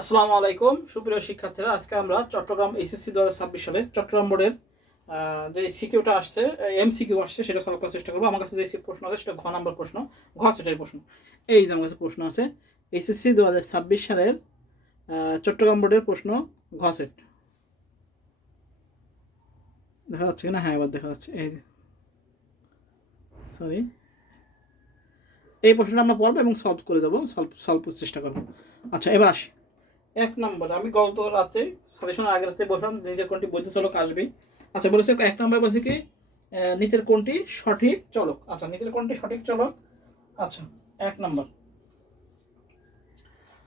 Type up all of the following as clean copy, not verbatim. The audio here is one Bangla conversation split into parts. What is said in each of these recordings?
আসসালামু আলাইকুম সুপ্রিয় শিক্ষার্থীরা, আজকে আমরা চট্টগ্রাম এইচএসসি 2026 সালে চট্টগ্রাম বোর্ডের যে সিকিউটা আসছে, এমসিকিউ আসছে, সেটা সলভ করার চেষ্টা করবো। আমার কাছে যে প্রশ্ন আছে সেটা ঘ নাম্বার প্রশ্ন, ঘ সেটের প্রশ্ন। এই যে আমার কাছে প্রশ্ন আছে এইচএসসি 2026 সালের চট্টগ্রাম বোর্ডের প্রশ্ন, ঘ সেট। দেখা যাচ্ছে কিনা? হ্যাঁ, এবার দেখা যাচ্ছে। এই সরি, এই প্রশ্নটা আমরা পড়বো এবং সলভ করে যাবো, সলভ চেষ্টা করবো। আচ্ছা, এবার আসি এক নম্বর। আমি গত রাতে সাজেশন আগের রাতে বললাম নিজের কোনটি বৈধ চলক আসবে। আচ্ছা, বলেছে এক নম্বর বলছে কি নিচের কোনটি সঠিক চলক। আচ্ছা, নিচের কোনটি সঠিক চলক। আচ্ছা, এক নম্বর।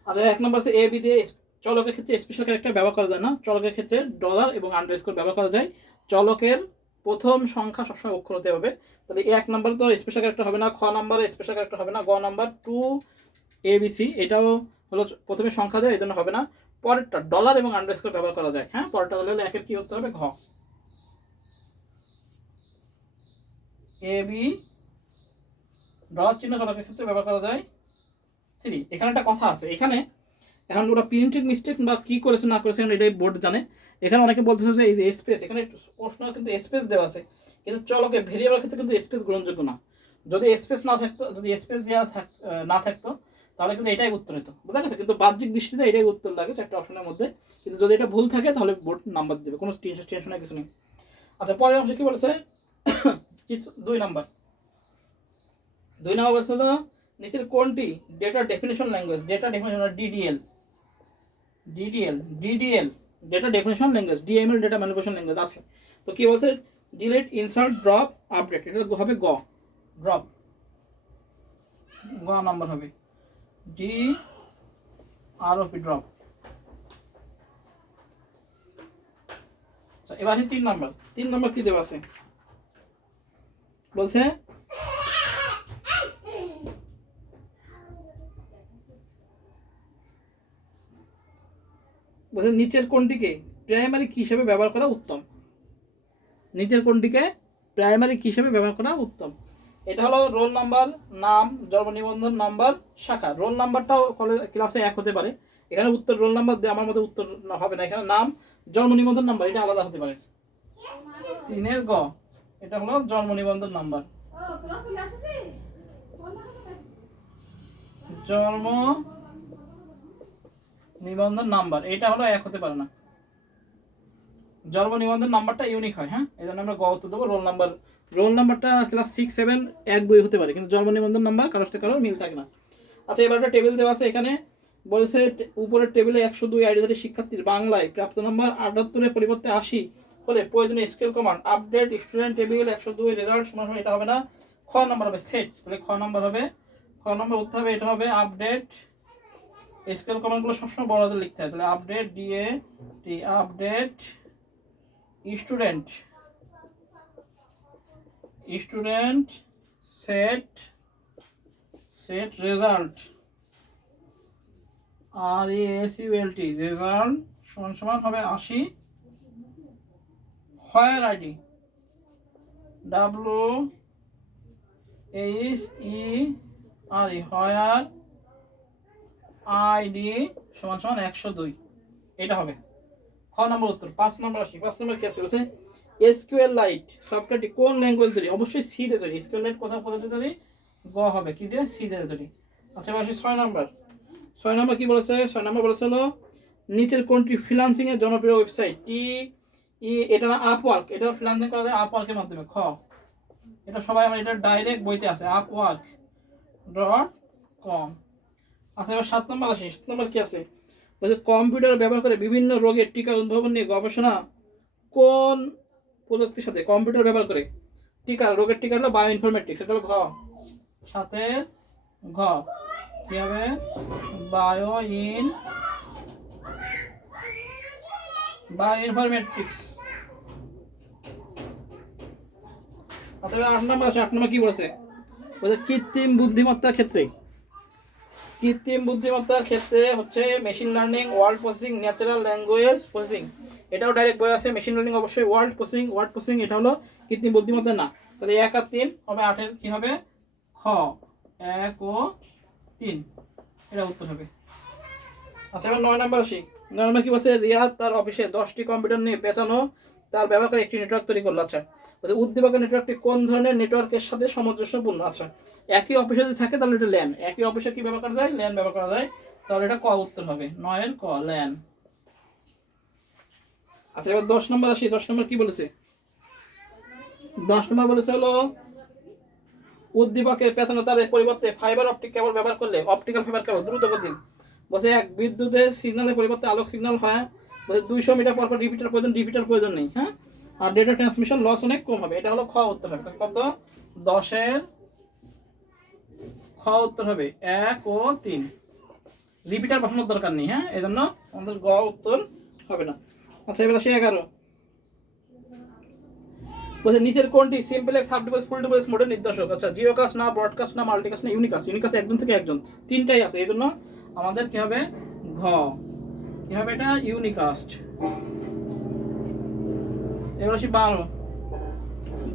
আচ্ছা, এক নম্বর আছে এ বি দিয়ে চলকের ক্ষেত্রে স্পেশাল ক্যারেক্টার ব্যবহার করা যায় না। চলকের ক্ষেত্রে ডলার এবং আন্ডারস্কোর ব্যবহার করা যায়। চলকের প্রথম সংখ্যা সবসময় অক্ষর হতে হবে। তাহলে এক নম্বরে তো স্পেশাল ক্যারেক্টার হবে না, খ নম্বরে স্পেশাল ক্যারেক্টার হবে না, গ নাম্বার 2 ABC এটাও হলো প্রথমে সংখ্যা দেয়, এই জন্য হবে না। পরেরটা ডলার এবং আন্ডারস্কোর ব্যবহার করা যায়। হ্যাঁ, পরেরটা হলে একের কি হতে হবে? ঘ। AB ডলার চিহ্ন চলকের ক্ষেত্রে ব্যবহার করা যায় 3। এখানে একটা কথা আছে, এখানে এখন ওরা প্রিন্টেড মিস্টেক বা কি করেছে না করেছে এটাই বোর্ড জানে। এখানে অনেকে বলতেছে যে এই যে স্পেস, এখানে প্রশ্ন কিন্তু স্পেস দেওয়া আছে, কিন্তু চলকে ভেরিয়েবল ক্ষেত্রে কিন্তু স্পেস গ্রহণযোগ্য না। যদি স্পেস না থাকতো, যদি স্পেস দেওয়া না থাকতো, তাহলে কিন্তু এটাই উত্তর হতো, বুঝা গেছে? কিন্তু বাহ্যিক দৃষ্টিতে এটাই উত্তর লাগে চারটে অপশনের মধ্যে। কিন্তু যদি এটা ভুল থাকে তাহলে বোর্ড নাম্বার দেবে, কোনো টেনশনের কিছু নেই। আচ্ছা, পরের অংশে কি বলেছে? 2 নাম্বার বলছে হলো নিচের কোনটি data definition language, data definition DDL, DDL data definition language, DML data manipulation language আছে। তো কি বলছে? Delete, insert, drop, update. এটা হবে গ, ড্রপ। গ নাম্বার হবে ডি আর ওপি, ড্রপ। আচ্ছা, এবারে 3 নাম্বার। 3 নাম্বার কি দেওয়া আছে? বলছে নিচের কোনটিকে প্রাইমারি কি হিসেবে ব্যবহার করা উত্তম। নিচের কোনটিকে প্রাইমারি কি হিসেবে ব্যবহার করা উত্তম? এটা হলো রোল নাম্বার, নাম, জন্ম নিবন্ধন নাম্বার, শাখা। রোল নাম্বারটাও ক্লাসে 1 হতে পারে। এখানে উত্তর রোল নাম্বার দিয়ে আমার মতে উত্তর হবে না, এখানে নাম, জন্ম নিবন্ধন নাম্বার এটা আলাদা হতে পারে। 3-এর গ, এটা হলো জন্ম নিবন্ধন নাম্বার, জন্ম নিবন্ধন নাম্বার এটা হলো 1 হতে পারে না। জন্ম নিবন্ধন নাম্বারটা ইউনিক হয়। হ্যাঁ, এই জন্য আমরা গ উত্তর দেবো। রোল নাম্বারটা ক্লাস 6, 7, 1, 2 হতে পারে, কিন্তু জন্ম নিবন্ধন নাম্বার কারোর সাথে কারোর মিল থাকে না। আচ্ছা, এবার একটা টেবিল দেওয়া আছে। এখানে বলেছে উপরের টেবিলে 102 আইডিধারী শিক্ষার্থীর বাংলায় প্রাপ্ত নাম্বার 78-এর পরিবর্তে 80 হলে প্রয়োজনীয় scale command update student table 102 result সমান। এটা হবে না, খ নাম্বার হবে সেট। তাহলে খ নাম্বার হবে, খ নাম্বার উত্তর হবে, এটা হবে আপডেট। স্কেল কমান্ডগুলো সবসময় বড় হাতে লিখতে হয়। তাহলে update data, update student set result RESULT result সমান সমান হবে 80। Where ID WHERE where ID সমান সমান 102। এটা হবে খ নম্বর উত্তর। 5 নম্বর আসি। 5 নম্বর কি আছে? বলছে এসকিউএল লাইট সফটওয়্যারটি কোন ল্যাঙ্গুয়েজ তৈরি? অবশ্যই সি দিয়ে তৈরি। এসকিউএল লাইট কোথাও পদ্ধতি তৈরি? গ হবে কি দিয়ে? সি দিয়ে তৈরি। আচ্ছা, এবার আসি 6 নম্বর। 6 নম্বর কি বলেছে? 6 নম্বর বলেছে হলো নিচের কোনটি ফ্রিল্যান্সিং এর জনপ্রিয় ওয়েবসাইট? এটা না আপওয়ার্ক, এটা ফ্রিল্যান্সিং করা যায় আপওয়ার্কের মাধ্যমে। খ, এটা সবাই আমরা, এটা ডাইরেক্ট বইতে আছে upwork.com। আচ্ছা, এবার 7 নম্বর আসি। 7 নম্বর কি আছে? বলছে কম্পিউটার ব্যবহার করে বিভিন্ন রোগের টিকা উদ্ভাবন নিয়ে গবেষণা কোন প্রযুক্তির সাথে কম্পিউটার ব্যবহার করে রোগের টিকা হলো বায়ো ইনফরমেটিক্স। এটা হলো ঘ, সাথে ঘ কি হবে? Bio informatics. আচ্ছা, 8 নম্বর আছে। 8 নম্বর কি বলেছে? বলছে কৃত্রিম বুদ্ধিমত্তার ক্ষেত্রে হচ্ছে machine learning, word processing, natural language processing. এটাও ডাইরেক্ট বই আছে। মেশিন লার্নিং অবশ্যই, ওয়ার্ড প্রসেসিং এটা হলো কৃত্রিম বুদ্ধিমত্তা না। তাহলে 1 আর 3 হবে 8-এর কি হবে? খ, 1 ও 3 এটা উত্তর হবে। আচ্ছা এবার 9 নাম্বার আসি। 9 নাম্বার কি বলছে, রিয়াদ তার অফিসে 10টি কম্পিউটার নিয়ে পেঁচানো তার ব্যবহারকারী একটি নেটওয়ার্ক তৈরি করলো। আচ্ছা বলছে উদ্দীপকের নেটওয়ার্কটি কোন ধরনের নেটওয়ার্কের সাথে সামঞ্জস্যপূর্ণ। আচ্ছা একই অফিসে যদি থাকে তাহলে এটা ল্যান, একই অফিসে কি ব্যবহার করা যায়, ল্যান ব্যবহার করা যায়, তাহলে এটা ক উত্তর হবে 9 এর ক, ল্যান। আচ্ছা এবার 10 নম্বর আসি। 10 নম্বর কি বলেছে, 10 নম্বর বলেছে হলো উদ্দীপকের পেছনে তার পরিবর্তে ফাইবার অপটিক কেবল ব্যবহার করলে অপটিক্যাল ফাইবার কেবল দ্রুত গতি। বলছে এক বিদ্যুতের সিগন্যালের পরিবর্তে আলোক সিগন্যাল হয়। বলছে 200 মিটার পর পর রিপিটার প্রয়োজন নেই। হ্যাঁ, আর ডেটা ট্রান্সমিশন লস অনেক কম হবে। এটা হলো খ উত্তর হবে। কত, 10 এর খ উত্তর হবে 1 ও 3। রিপিটার বসানোর দরকার নেই। হ্যাঁ, এই জন্য আমাদের গ উত্তর হবে না। আচ্ছা এবার আসি 11। বলছে নিচের কোনটি simplex, half duplex, full duplex মোডের নির্দেশক। আচ্ছা জিরোকাস্ট না, ব্রডকাস্ট না, মাল্টিকাস্ট না, ইউনিকাস্ট। ইউনিকাস্ট একজন থেকে একজন, তিনটাই আছে, এই জন্য আমাদের কি হবে, ঘ কি হবে, এটা ইউনিকাস্ট। এবার আসি 12।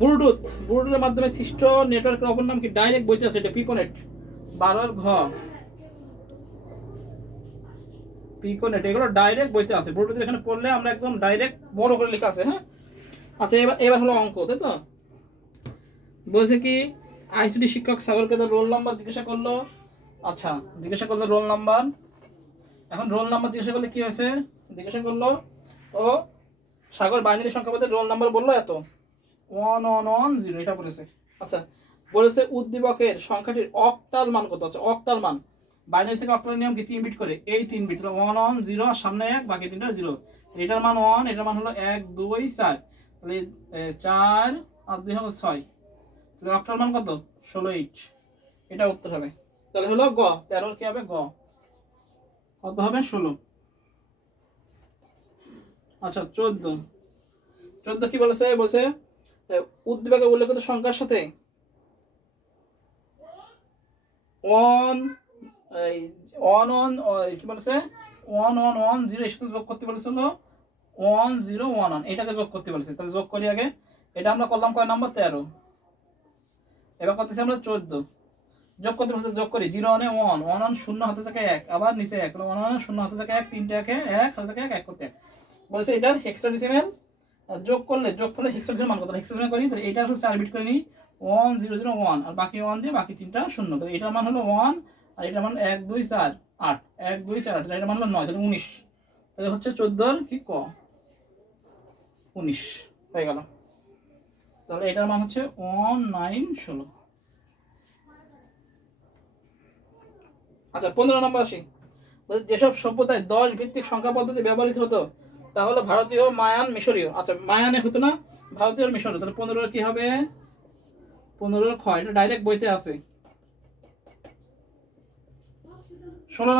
ব্লুটুথ, ব্লুটুথের মাধ্যমে সৃষ্ট নেটওয়ার্কের অপর নাম কি, ডাইরেক্ট বইতে আছে, এটা পিকোনেট। 12 ঘ পিকোনেট, এগুলো ডাইরেক্ট বইতে আছে। ব্লুটুথ এখানে পড়লে আমরা একদম ডাইরেক্ট বড় করে লেখা আছে। হ্যাঁ, আচ্ছা এবার হলো অঙ্ক, তাই তো। বলছে কি আইসিটি শিক্ষক সাগরকে তার রোল নাম্বার জিজ্ঞাসা করলো। আচ্ছা জিজ্ঞাসা করলো রোল নাম্বার। এখন রোল নাম্বার জিজ্ঞাসা করলে কি হয়েছে, জিজ্ঞাসা করলো ও সাগর বাইনারি সংখ্যা পদের রোল নাম্বার বললো এত 1110, এটা বলেছে। আচ্ছা বলেছে উদ্দীপকের সংখ্যাটির অক্টাল মান কত। আচ্ছা অক্টাল মান, বাইনারি থেকে অক্টাল নিয়ম কি 3 বিট করে, এই 3 বিট 110, সামনে 1 বাকি 3টা 0। এটার মান 1, এটার মান হলো 1 2 4, তাহলে 4 আর 2 হলো 6, তাহলে অক্টাল মান কত, 16। এটা উত্তর হবে। তাহলে হলো গ, 13 কি হবে, গ কত হবে, 16। আচ্ছা 14 কি বলেছে, বলছে উদ্দীপকের উল্লেখিত সংখ্যার সাথে 1 কি বলেছে 1110 এর সাথে যোগ করতে বলেছিল 1011, এটাকে যোগ করতে বলেছে। তাহলে যোগ করি আগে, এটা আমরা করলাম কয় নাম্বার, 13। এবার করতেছি আমরা 14, যোগ করতে বলতে যোগ করি, 0 1 1 1 0 হাতে থাকে 1, আবার নিচে 1, তাহলে 1 1 0 হাতে থাকে 1, 3 1 1 হাতে থাকে 1 1 করতে 1 বলেছে। এটার হেক্সাডেসিমাল যোগ করলে যোগফলে হেক্সাডেসিমাল মান কত, হেক্সাডেসিমাল করি, তাহলে এটা হলো 4 বিট করে নিই, 1001 আর বাকি 1 দিয়ে বাকি 3টা 0, তাহলে এটার মান হলো 1 আর এটার মান 1 2 4 8, 1 2 4 8, এটার মান হলো 9, তাহলে 19। তাহলে হচ্ছে 14 কি ক, 19 হয়ে গেল। তাহলে এটার মান হচ্ছে 1916। আচ্ছা 15 নম্বর আসি। যেসব সভ্যতায় 10 ভিত্তিক সংখ্যা পদ্ধতি ব্যবহৃত হতো তা হলো ভারতীয়, মায়ান, মিশরীয়। আচ্ছা মায়ানে হতো না, ভারতীয় আর মিশরীয়। তাহলে 15 কি হবে, 15 খ, এটা ডাইরেক্ট বইতে আছে। 16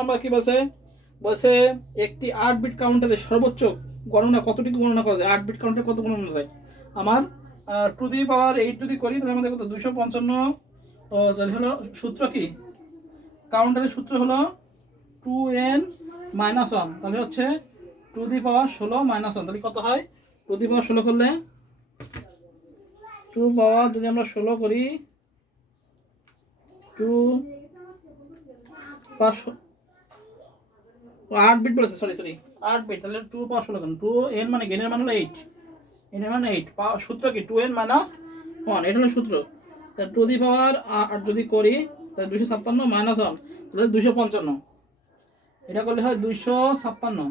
নম্বর কি বলছে, বলছে একটি 8 বিট কাউন্টারে সর্বোচ্চ গণনা কতটুকু গণনা করা যায়, 8 বিট কাউন্টারে কত গণনা যায়। আমার টু দি পাওয়ার 8 যদি করি তাহলে আমাদের কত, 255। তো তাহলে হলো সূত্র কি, কাউন্টারের সূত্র হলো 2n - 1, তাহলে হচ্ছে টু দি পাওয়ার 16 - 1, তাহলে কত হয়, টু দি পাওয়ার 16 করলে, টু পাওয়ার যদি আমরা 16 করি, 2 5 8 বিট বলেছে, সরি 8 বিট, তাহলে 2 পাওয়ার 16 কেন, 2n মানে গেনের মান হলো 8, n এর মান 8, সূত্র কি 2n - 1, এটা হলো সূত্র। তাহলে টু দি পাওয়ার 8 যদি করি তাহলে 256 - 1, তাহলে 255, এটা করলে হয় 256,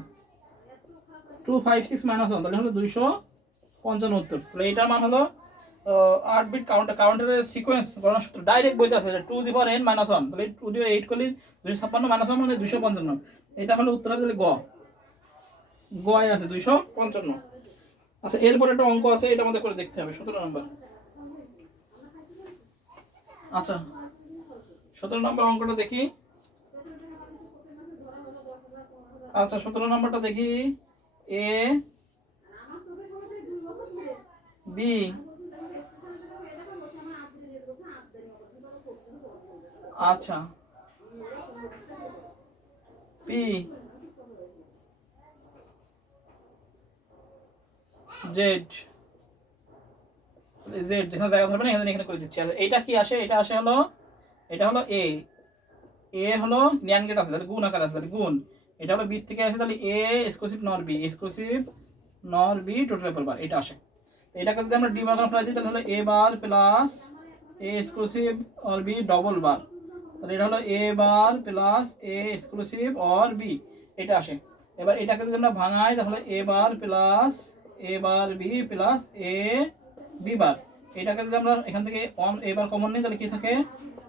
256 - 1, তাহলে হলো 255 উত্তর। তাহলে এটার মান হলো 8 বিট কাউন্টারের সিকোয়েন্স গণনা সূত্র ডাইরেক্ট বইতে আছে, টু দি পাওয়ার n - 1, তাহলে টু দি 8 করলে 256 - 1 মানে 255, এটা হলো উত্তর হবে। তাহলে গ আছে 255। আচ্ছা এরপর একটা অঙ্ক আছে, এটা আমাদের করে দেখতে হবে, 17 নম্বর। আচ্ছা 17 নম্বর অঙ্কটা দেখি। আচ্ছা 17 নম্বরটা দেখি, এ বি আচ্ছা পি জেড, জেড যেখানে জায়গা ধরবে না এখানে করে দিচ্ছি। এইটা কি আসে, এটা আসে হলো, এটা হলো এ হলো ন্যান গেট আছে, তাহলে গুণ আকার আছে, তাহলে গুণ এটা হলো বি থেকে আসে, তাহলে A exclusive nor B, exclusive nor B total এর বার এটা আসে। এটাকে যদি আমরা ডি মাল্টিপ্লাই দিই তাহলে হলো A bar plus A exclusive or B double bar, তাহলে এটা হলো A bar plus A exclusive or B এটা আসে। এবার এটাকে যদি আমরা ভাঙাই তাহলে A bar plus A bar B plus A B bar, এটাকে যদি আমরা এখান থেকে ওয়ান এ বার কমন নিই তাহলে কি থাকে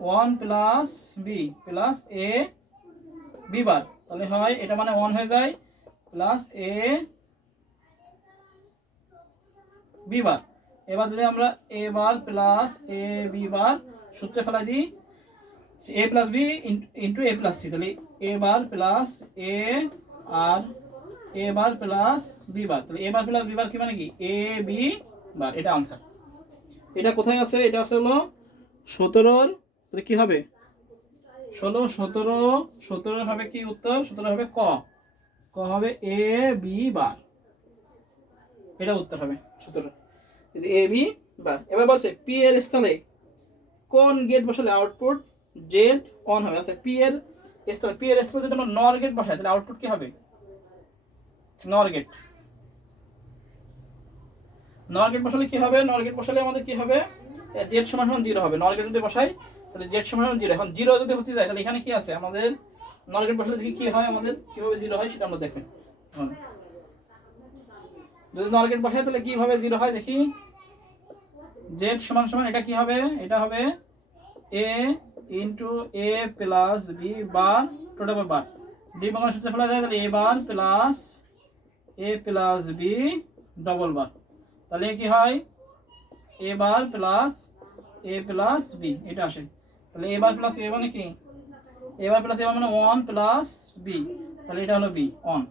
one plus B plus A B বার, তাহলে হয় এটা মানে ওয়ান হয়ে যায় প্লাস এ বি বার। এবার যদি আমরা এ বার প্লাস এ বি বার সূত্রে ফেলাই দিই এ প্লাস বি ইন্টু এ প্লাস সি, তাহলে A bar plus A R A bar plus B বার, তাহলে এ বার প্লাস বি বার কি মানে কি এ বি বার, এটা আনসার। এটা কোথায় আছে, এটা আছে হলো 17, তাহলে কি হবে 16 17 17 হবে কি উত্তর, 17 হবে ক, ক হবে এ বি বার, এটা উত্তর হবে 17 এ বি বার। এবার বলছে পি এর স্থলে কোন গেট বসালে আউটপুট জেড অন হবে। আচ্ছা পি এর স্থলে যদি আমরা নর গেট বসাই তাহলে আউটপুট কি হবে, নর গেট বসালে কি হবে, নর গেট বসালে আমাদের কি হবে জেড সমান সমান 0 হবে। নর গেট যদি বসাই তাহলে জেড সমান সমান 0, এখন 0 যদি হতে যায় তাহলে এখানে কি আছে আমাদের নর গেট বসালে দেখি কি হয়, আমাদের কিভাবে 0 হয় সেটা আমরা দেখি। যদি নর গেট বসাই তাহলে কিভাবে 0 হয় দেখি, জেড সমান সমান এটা কি হবে, এটা হবে এ ইন্টু এ প্লাস বি বার টোটাল বার, ডি বাংলা সূত্রে ফেলা যায় তাহলে A bar plus A plus B double bar, তাহলে কি হয় এ বার প্লাস এ প্লাস বি এটা আসে। তাহলে এ বার প্লাস এ মানে কি এ বার প্লাস এ মানে 1 প্লাস বি, তাহলে এটা হলো বি অন।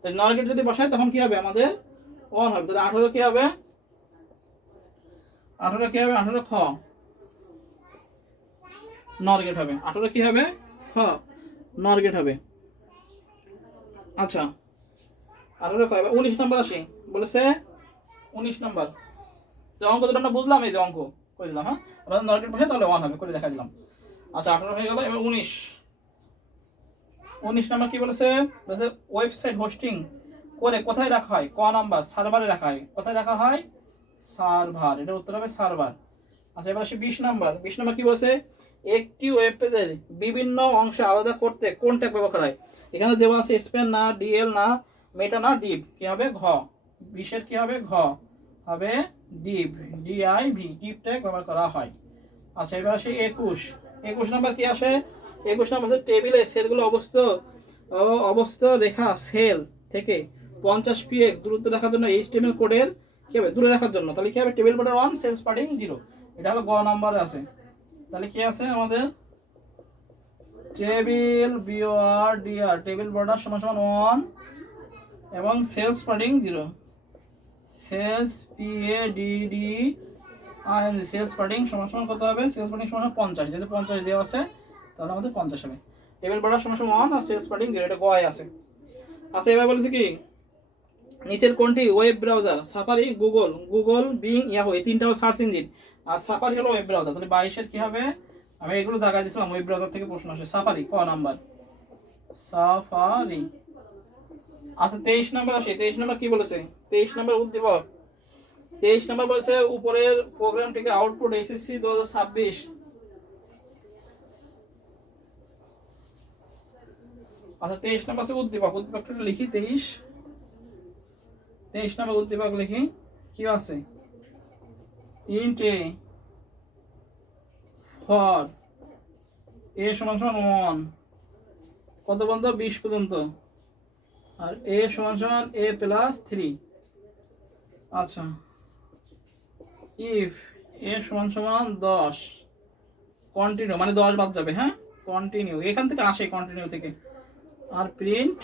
তাহলে নর গেট যদি বসাই তখন কি হবে আমাদের অন হবে, তাহলে 18 কি হবে 18 কি হবে 18 খ নর গেট হবে, 18 কি হবে খ নর গেট হবে। আচ্ছা 18 খ। এবার 19 নম্বর আসে, বলেছে 19 নম্বর যে অঙ্ক দুটো আমরা বুঝলাম, এই যে অঙ্ক করে দিলাম, হ্যাঁ আমরা নর গেট বসে তাহলে 1 হবে করে দেখা দিলাম। আচ্ছা 18 হয়ে গেল। এবার 19 নাম্বার কি বলেছে, বলেছে ওয়েবসাইট হোস্টিং করে কোথায় রাখা হয়, ক নাম্বার সার্ভারে রাখা হয়, কোথায় রাখা হয় সার্ভার, এটা উত্তর হবে সার্ভার। আচ্ছা এবার আসি 20 নাম্বার কি বলেছে একটি ওয়েব পেজের বিভিন্ন অংশ আলাদা করতে কোন ট্যাগ ব্যবহার হয়। এখানে দেওয়া আছে স্প্যান না ডিএল না মেটা না ডিভ, কি হবে ঘ 20 এর কি হবে ঘ হবে ডিভ ডিআইভি ডিভ ট্যাগ ব্যবহার করা হয়। আচ্ছা এবার আসি 21 নাম্বার কি আসে, 21 নাম্বার হচ্ছে টেবিলে সেলগুলো অবস্থিত রেখা সেল থেকে 50 px দূরত্ব রাখার জন্য HTML কোডের কি হবে দূরে রাখার জন্য, তাহলে কি হবে টেবিল বর্ডার 1 সেলস পার্টিং 0, এটা হলো গ নাম্বারে আছে। তাহলে কি আছে আমাদের টেবিল BORDR টেবিল বর্ডার সমান সমান 1 এবং সেলস পার্টিং 0, সেলস PADD সেলস পার্টিং সমান সমান কত হবে, সেলস পার্টিং সমান 50, যেহেতু 50 দেওয়া আছে তাহলে আমাদের 50 হবে। টেবিল বর্ডার সমান সমান 1 আর সেলস পার্টিং 0, এটা গয় আছে। আচ্ছা এবার বলেছে কি নিচের কোনটি web browser, safari Google being Yahoo এই তিনটাও সার্চ ইঞ্জিন, আর সাফারি হলো ওয়েব ব্রাউজার, তাহলে 22 এর কি হবে আমি এগুলো দাগা দিয়েছিলাম ওয়েব ব্রাউজার থেকে প্রশ্ন আসে, সাফারি ক নাম্বার সাফারি। আচ্ছা 23 নাম্বার আসে, 23 নাম্বার কি বলেছে, 23 নাম্বার উদ্দীপক, 23 নাম্বার বলেছে উপরের প্রোগ্রামটিকে আউটপুট এসএসসি 2026। আচ্ছা 23 নাম্বার আছে উদ্দীপকটা লিখি, 23 নাম্বার উদ্দীপক লিখি কি আছে ইন্ট এ ফর এ সমান সমান 1 কত পর্যন্ত 20 পর্যন্ত, আর এ সমান সমান এ প্লাস 3। আচ্ছা ইফ এ সমান সমান 10 কন্টিনিউ মানে 10 বাদ যাবে, হ্যাঁ কন্টিনিউ এখান থেকে আসে কন্টিনিউ থেকে, আর প্রিন্ট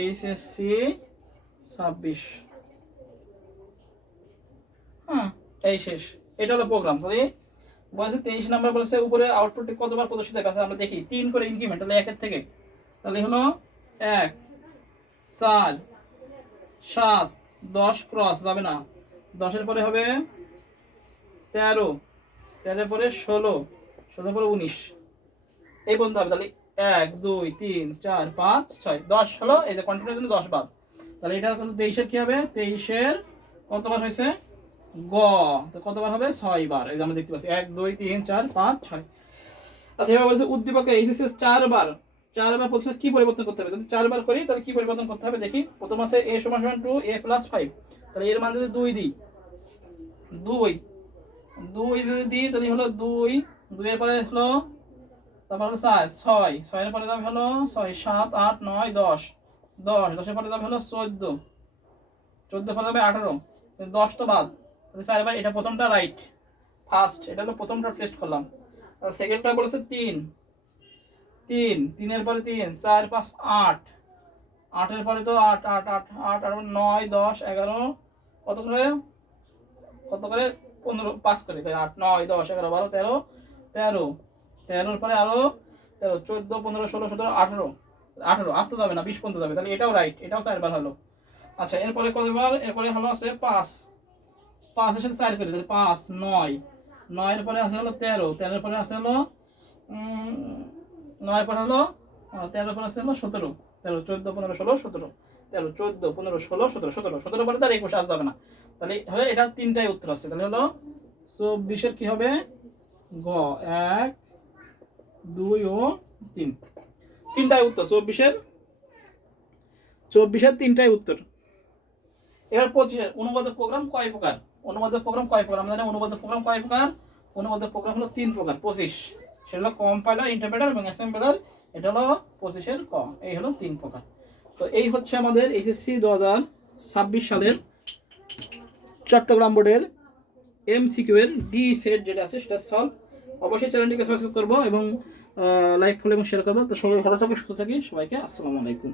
এইচএসসি 26, হ্যাঁ এই শেষ, এটা হলো প্রোগ্রাম। তাহলে বলেছে 23 নাম্বার বলেছে উপরে আউটপুটটি কতবার প্রদর্শিত হবে, আমরা দেখি 3 করে ইনক্রিমেন্ট, তাহলে 1 এর থেকে তাহলে হলো 1 4 7 10 ক্রস যাবে না, 10 এর পরে হবে 13 13 এর পরে 16 16 পরে 19 এই পর্যন্ত হবে, তাহলে 1 2 3 4 5 6 10 হলো, এই যে কন্টিনিউর জন্য 10 বার। তাহলে এটা কত 23 এর কি হবে, 23 এর কতবার হয়েছে গ, তো কতবার হবে 6 বার। এই যে আমরা দেখতে পাচ্ছি 1 2 3 4 5 6। আচ্ছা এবার বলছে উদ্দীপকে এইচএসসি 4 বার, 4 বার প্রথমে কি পরিবর্তন করতে হবে, যদি 4 বার করি তাহলে কি পরিবর্তন করতে হবে দেখি। প্রথম আছে a সমান সমান 2 a প্লাস 5, তাহলে এর মান যদি 2 দিই, 2 যদি দিই তাহলে হলো 2, 2 এর পরে হলো তারপর হলো 4 6, 6 এর পরে যাবে হলো 6 7 8 9 10, 10 এর পরে যাবে হলো 14, 14 পরে যাবে 18, 10 তো বাদ, তাহলে 4 বার। এটা প্রথমটা রাইট, ফার্স্ট এটা হলো প্রথমটা টেস্ট করলাম। আর সেকেন্ডটা বলেছে 3, 3 এর পরে 3 4 5 8, 8 এর পরে তো 8 8 8 8 আর 9 10 11, কত করে 15 5 করে 8 9 10 11 12 13 13, 13 এর পরে আরো 13 14 15 16 17 18, 18 আর তো যাবে না 20 পর্যন্ত যাবে, তাহলে এটাও রাইট, এটাও 4 বার হলো। আচ্ছা এরপরে কতবার, এরপরে হলো আছে 5, 5 এর সাথে 4 করে তাহলে 5 9, 9 এর পরে আছে হলো 13, 13 এর পরে আছে হলো 9 এর পরে হলো 13 এর পরে আছে হলো 17, 13 14 15 16 17, 13 14 15 16 17 17, 17 পরে তার 21 আসা যাবে না, তাহলে হলো এটা তিনটাই উত্তর আছে। তাহলে হলো 24 এর কি হবে গ, 1 2 ও 3, তিনটাই উত্তর 24 এর তিনটাই উত্তর। এবার 25 অনুবাদক প্রোগ্রাম কয় প্রকার, অনুবাদক প্রোগ্রাম কয় প্রকার, আমরা জানি অনুবাদক প্রোগ্রাম কয় প্রকার, অনুবাদক প্রোগ্রাম হলো 3 প্রকার। 25 সেটা হলো কম্পাইলার, ইন্টারপ্রেটার এবং অ্যাসেম্বলার, এটা হলো 25 এর ক, এই হলো 3 প্রকার। তো এই হচ্ছে আমাদের এইচএসসি 2026 সালের চট্টগ্রাম বোর্ডের এমসিকিউ এর ডি সেট যেটা আছে সেটা সলভ। অবশ্যই চ্যানেলটিকে সাবস্ক্রাইব করবো এবং লাইক ফলো এবং শেয়ার করবো। তো সবাই ভালো থাকবে, সুস্থ থাকি, সবাইকে আসসালামু আলাইকুম।